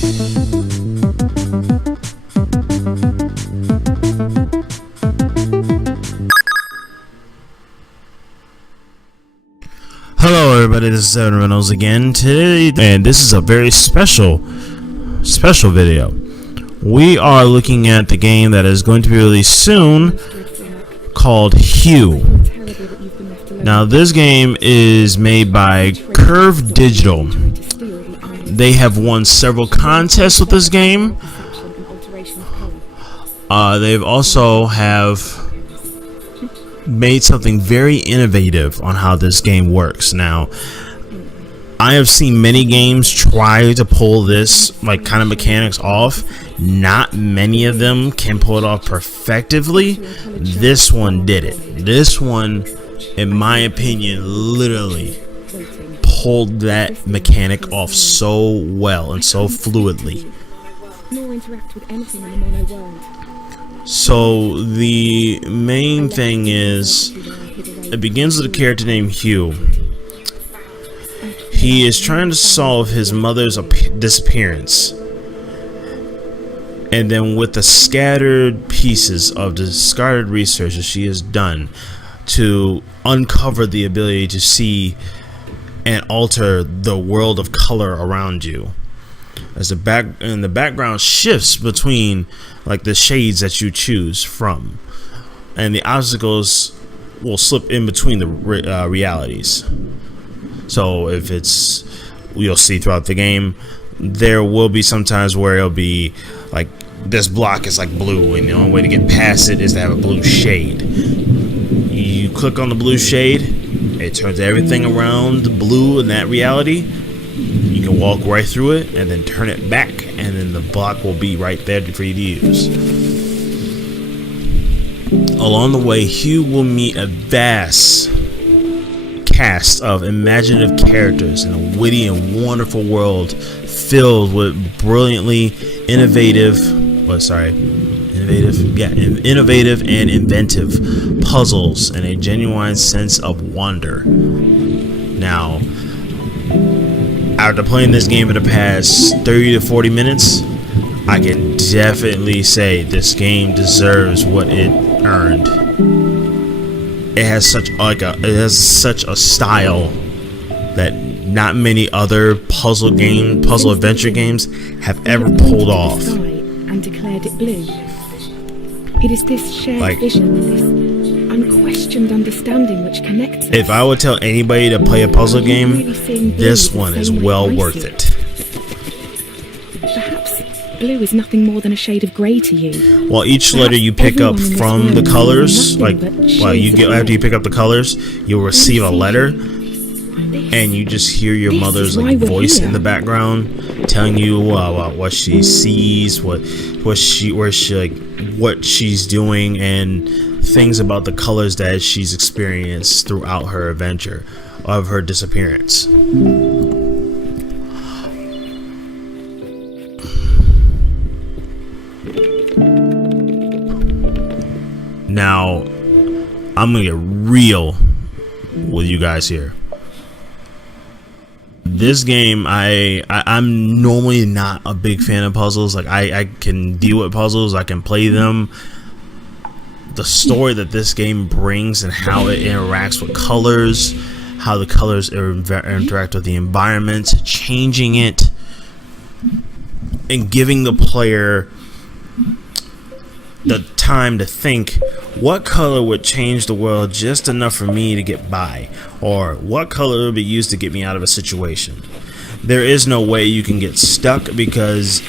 Hello everybody, this is Evan Reynolds again today, and this is a very special video. We are looking at the game that is going to be released soon called HUE. Now this game is made by Curve Digital. They have won several contests with this game. They've also have made something very innovative on how this game works. Now, I have seen many games try to pull this kind of mechanics off. Not many of them can pull it off perfectively. This one did it. This one, in my opinion, literally pulled that mechanic off so well and so fluidly. So the main thing is, it begins with a character named HUE. He is trying to solve his mother's disappearance, and then with the scattered pieces of discarded research that she has done to uncover the ability to see and alter the world of color around you. As the background shifts between the shades that you choose from, and the obstacles will slip in between the realities. So if it's, you'll see throughout the game, there will be some times where it'll be this block is blue, and the only way to get past it is to have a blue shade. You click on the blue shade, it turns everything around the blue in that reality. You can walk right through it and then turn it back, and then the block will be right there for you to use. Along the way, HUE will meet a vast cast of imaginative characters in a witty and wonderful world filled with brilliantly innovative and inventive puzzles and a genuine sense of wonder. Now, after playing this game for the past 30 to 40 minutes, I can definitely say this game deserves what it earned. It has such a style that not many other puzzle adventure games have ever pulled off. And declared it blue. It is this shared vision, this unquestioned understanding which connects us. If I would tell anybody to play a puzzle game, this one is well worth it. Perhaps blue is nothing more than a shade of grey to you. Well, each letter you pick up from the colors, after you pick up the colors, you'll receive a letter, and you just hear your mother's voice in the background telling you what she sees, what she's doing, and things about the colors that she's experienced throughout her adventure of her disappearance. Now, I'm gonna get real with you guys here. This game, I'm normally not a big fan of puzzles. I can deal with puzzles, I can play them. The story that this game brings and how it interacts with colors, how the colors interact with the environment, changing it, and giving the player the time to think, what color would change the world just enough for me to get by, or what color would be used to get me out of a situation. There is no way you can get stuck, because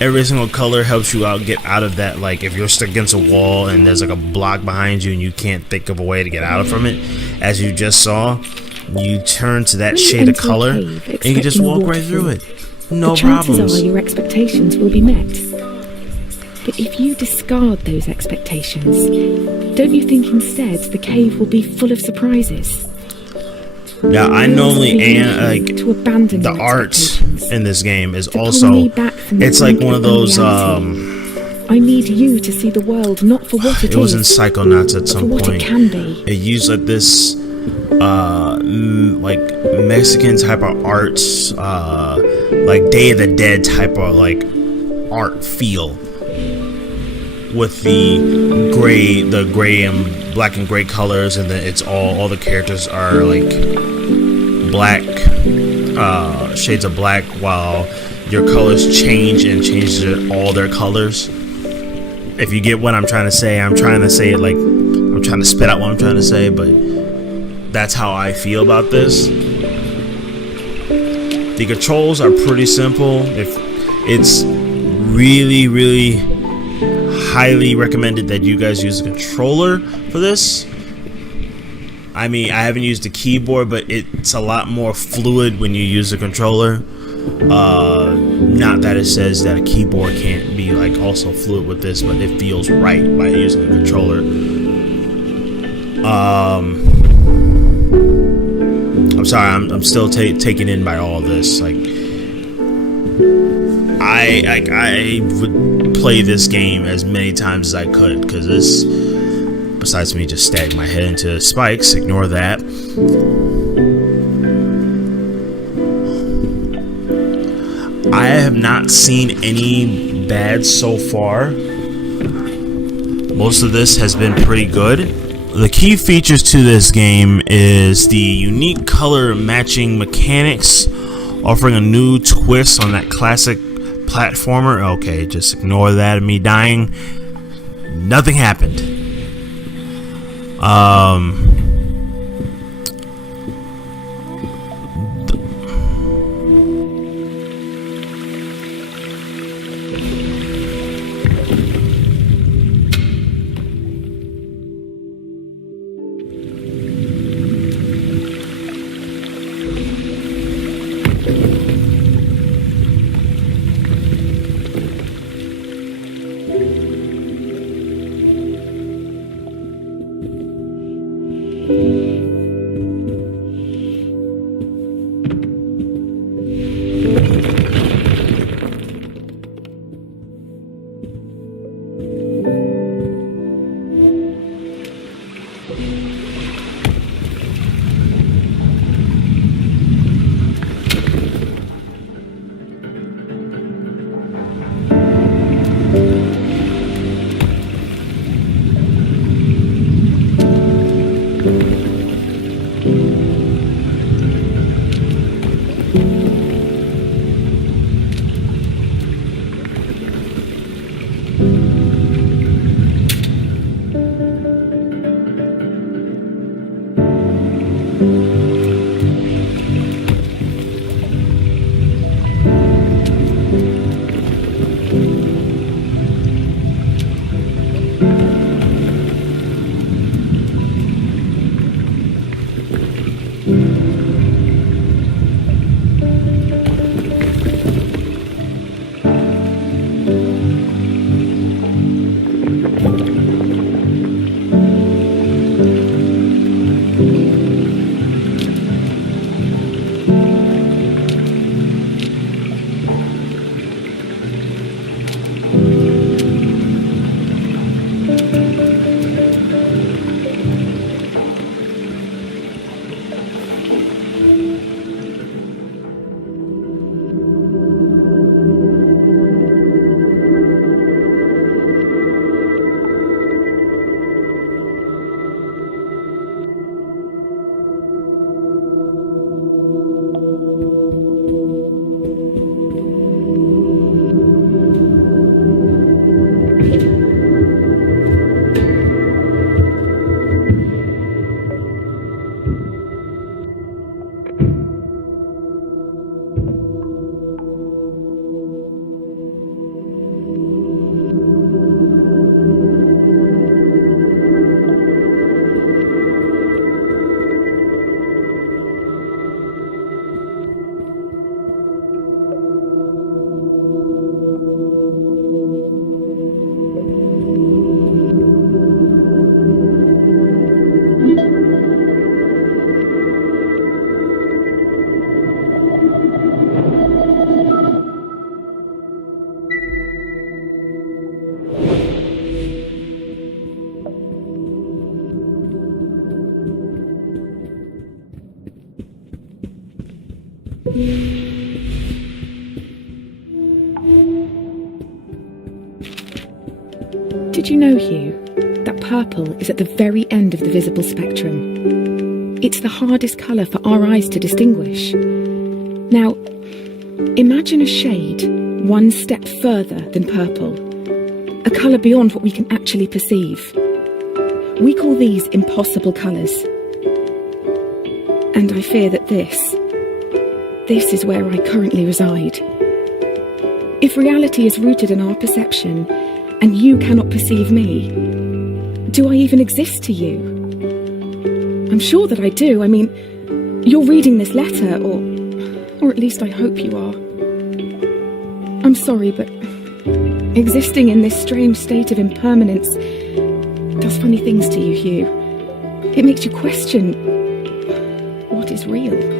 every single color helps you get out of that. If you're stuck against a wall and there's a block behind you and you can't think of a way to get out from it, as you just saw, you turn to that shade of color and you can just walk right through it, no problems. Chances are your expectations will be met. But if you discard those expectations, don't you think instead the cave will be full of surprises? Now, I normally the art in this game is also, it's one of those I need you to see the world not for what it is. It was in Psychonauts at some point. It can be. It used this Mexican type of art like Day of the Dead type of like art feel, with the gray and black and gray colors, and then it's all the characters are like black, shades of black, while your colors change and change all their colors. If you get what I'm trying to say, I'm trying to say it like I'm trying to spit out what I'm trying to say, but that's how I feel about this. The controls are pretty simple. If it's really highly recommended that you guys use a controller for this. I mean, I haven't used a keyboard, but it's a lot more fluid when you use a controller. Not that it says that a keyboard can't be like also fluid with this, but it feels right by using a controller. I'm sorry, I'm still taken in by all this. Like, I would play this game as many times as I could, because this, besides me just stabbing my head into spikes, ignore that. I have not seen any bad so far. Most of this has been pretty good. The key features to this game is the unique color matching mechanics, offering a new twist on that classic platformer. Okay, just ignore that and me dying. Nothing happened. Did you know, Hugh, that purple is at the very end of the visible spectrum? It's the hardest colour for our eyes to distinguish. Now, imagine a shade one step further than purple, a colour beyond what we can actually perceive. We call these impossible colours. And I fear that this is where I currently reside. If reality is rooted in our perception, and you cannot perceive me, do I even exist to you? I'm sure that I do. I mean, you're reading this letter, or at least I hope you are. I'm sorry, but existing in this strange state of impermanence does funny things to you, Hugh. It makes you question what is real.